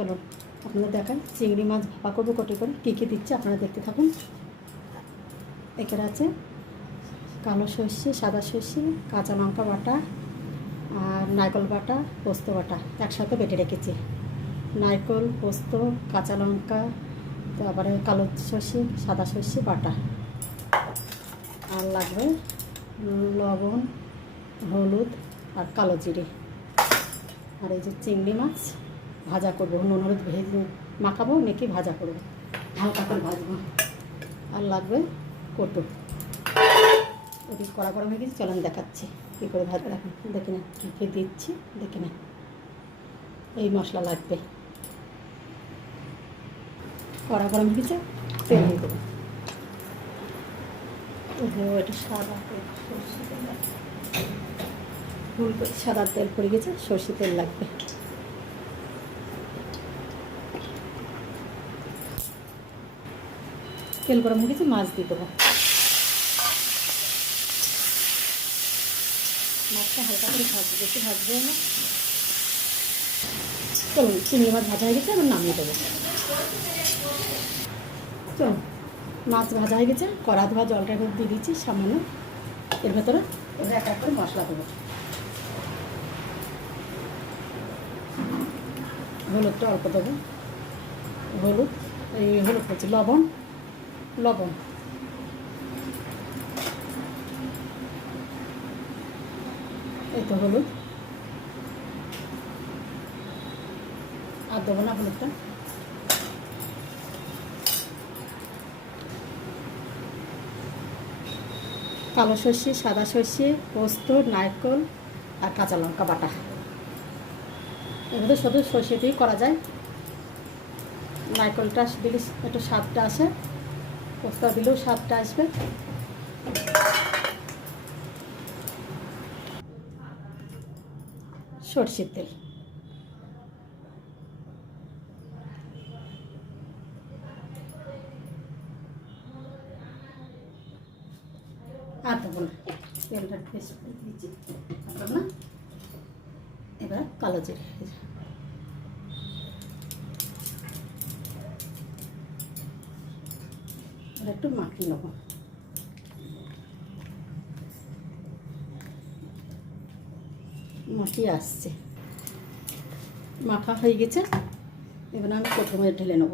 চলুন আপনাদের দেখাই চিংড়ি মাছ ভাপা করবো কটি করে, কী দিচ্ছে আপনারা দেখতে থাকুন। এখানে আছে কালো সর্ষে, সাদা সর্ষে, কাঁচা লঙ্কা বাটা আর নারকেল বাটা, পোস্ত বাটা একসাথে বেটে রেখেছি। নারকেল, পোস্ত, কাঁচা লঙ্কা, তারপরে কালো সর্ষে, সাদা সর্ষে বাটা। আর লাগবে লবণ, হলুদ আর কালো জিরে। আর এই যে চিংড়ি মাছ ভাজা করবো, নুন হলুদ ভেজে মাখাবো, মেখে ভাজা করবো, হালকা করে ভাজবো। আর লাগবে কটু। ওদিকে কড়া গরম হয়ে গেছে, চলো আমি দেখাচ্ছি কী করে ভাজা। দেখুন দেখে না কী দিচ্ছি, দেখে না। এই মশলা লাগবে। কড়া গরম হয়ে গেছে, তেল দিয়ে দেবো। এটা সাদা তেল, সর্ষে তেল ফুল সাদা তেল পড়ে গেছে, সর্ষে তেল লাগবে। তেল গরম হয়ে গেছে, মাছ দিয়ে দেবো। মাছটা হালকা করে ভাজবো, বেশি ভাজবে না। চলুন চিংড়ি মাছ ভাজা হয়ে গেছে, এবার নামিয়ে দেবো। চলুন মাছ ভাজা হয়ে গেছে, কড়া ধোয়া জলটা একটু দিয়ে দিচ্ছি সামান্য। এর ভেতরে এবার এক এক করে মশলা দেবো। হলুদটা অল্প দেবো, হলুদ করছি, লবণ এই তো হলুদ। আর দেবো না হলুদটা। কালো সর্ষে, সাদা সর্ষে, পোস্ত, নারকেল আর কাঁচা লঙ্কা বাটা। এগুলো শুধু সর্ষে দিয়েই করা যায়। নারকেলটা দিলে একটু স্বাদটা আসে, পোস্তা দিলেও স্বাদটা আসবে। সর্ষের তেল, আর দেবো না, তেলটা বেশি দিচ্ছি না। এবার কালো জিরে, একটু মাখিয়ে নেব। মাখিয়ে আসছে, মাখা হয়ে গেছে। এবার আমি প্রথমে ঢেলে নেব।